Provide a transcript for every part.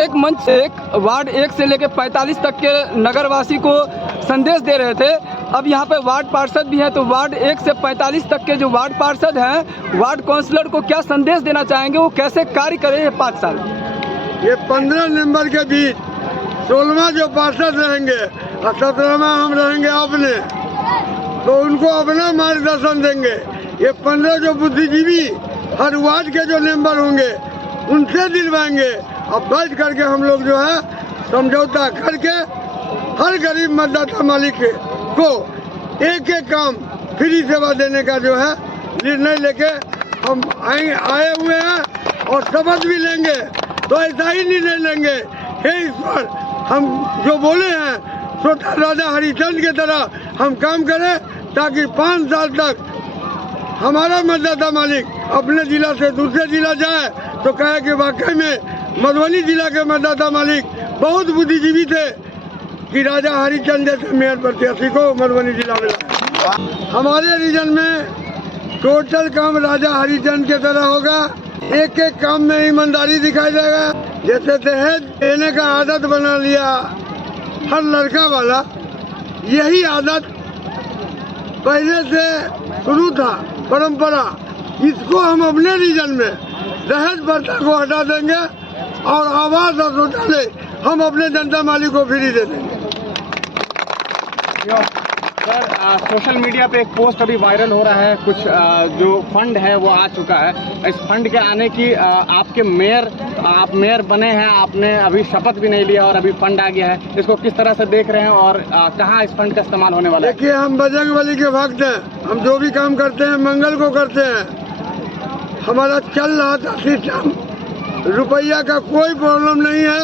एक मंच एक वार्ड 1 से लेकर 45 तक के नगरवासी को संदेश दे रहे थे। अब यहाँ पे वार्ड पार्षद भी हैं, तो वार्ड 1 से 45 तक के जो वार्ड पार्षद हैं, वार्ड काउंसलर को क्या संदेश देना चाहेंगे, वो कैसे कार्य करे ये 5 साल? ये 15 नवंबर के बीच 16वां जो पार्षद रहेंगे और 17वां हम रहेंगे अपने, तो उनको अपना मार्गदर्शन देंगे। ये 15 जो बुद्धिजीवी हर वार्ड के जो मेंबर होंगे उनसे दिलवाएंगे। अब बैठ करके हम लोग जो है समझौता करके हर गरीब मतदाता मालिक को एक एक काम फ्री सेवा देने का जो है निर्णय लेके हम आए हुए हैं और शपथ भी लेंगे। तो ऐसा ही निर्णय लेंगे, हे ईश्वर, हम जो बोले हैं स्वतः राजा हरिचंद की तरह हम काम करें, ताकि 5 साल तक हमारा मतदाता मालिक अपने जिला से दूसरे जिला जाए तो कहे कि वाकई में मधुबनी जिला के मतदाता मालिक बहुत बुद्धिजीवी थे कि राजा हरिचंद जैसे मेयर प्रत्याशी को मधुबनी जिला मिला। हमारे रीजन में टोटल काम राजा हरिचंद की तरह होगा। एक एक काम में ईमानदारी दिखाई देगा। जैसे दहेज देने का आदत बना लिया हर लड़का वाला, यही आदत पहले से शुरू था, परंपरा। इसको हम अपने रीजन में दहेज प्रथा को हटा देंगे और आवास और शौचालय हम अपने जनता मालिक को फ्री दे देंगे। सर, सोशल मीडिया पे एक पोस्ट अभी वायरल हो रहा है, कुछ जो फंड है वो आ चुका है। इस फंड के आने की आपके आप मेयर बने हैं, आपने अभी शपथ भी नहीं लिया और अभी फंड आ गया है, इसको किस तरह से देख रहे हैं और कहाँ इस फंड का इस्तेमाल होने वाला है? देखिए, हम बजरंगबली के भक्त हैं। हम जो भी काम करते हैं मंगल को करते हैं। हमारा चल रहा था सिस्टम, रुपया का कोई प्रॉब्लम नहीं है।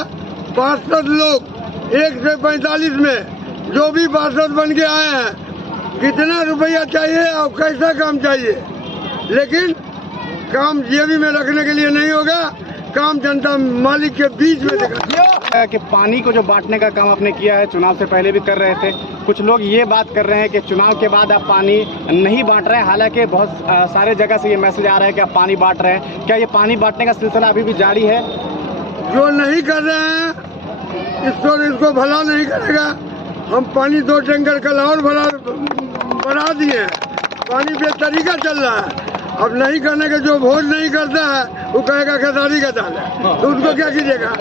पार्षद लोग 1 से 45 में जो भी पार्षद बन के आए हैं, कितना रुपया चाहिए और कैसा काम चाहिए, लेकिन काम जेबी में रखने के लिए नहीं होगा, काम जनता मालिक के बीच में दिखा। कि पानी को जो बांटने का काम आपने किया है, चुनाव से पहले भी कर रहे थे। कुछ लोग ये बात कर रहे हैं कि चुनाव के बाद आप पानी नहीं बांट रहे हैं, हालांकि बहुत सारे जगह से ये मैसेज आ रहा है कि आप पानी बांट रहे हैं। क्या ये पानी बांटने का सिलसिला अभी भी जारी है? जो नहीं कर रहे हैं ईश्वर इसको भला नहीं करेगा। हम पानी 2 टैंकर कल और बढ़ा दिए। पानी बेतरीका चल रहा है। अब नहीं करने के जो भोज नहीं करता है वो कहेगा खेसारी का दाल है, तो उसको क्या कीजिएगा?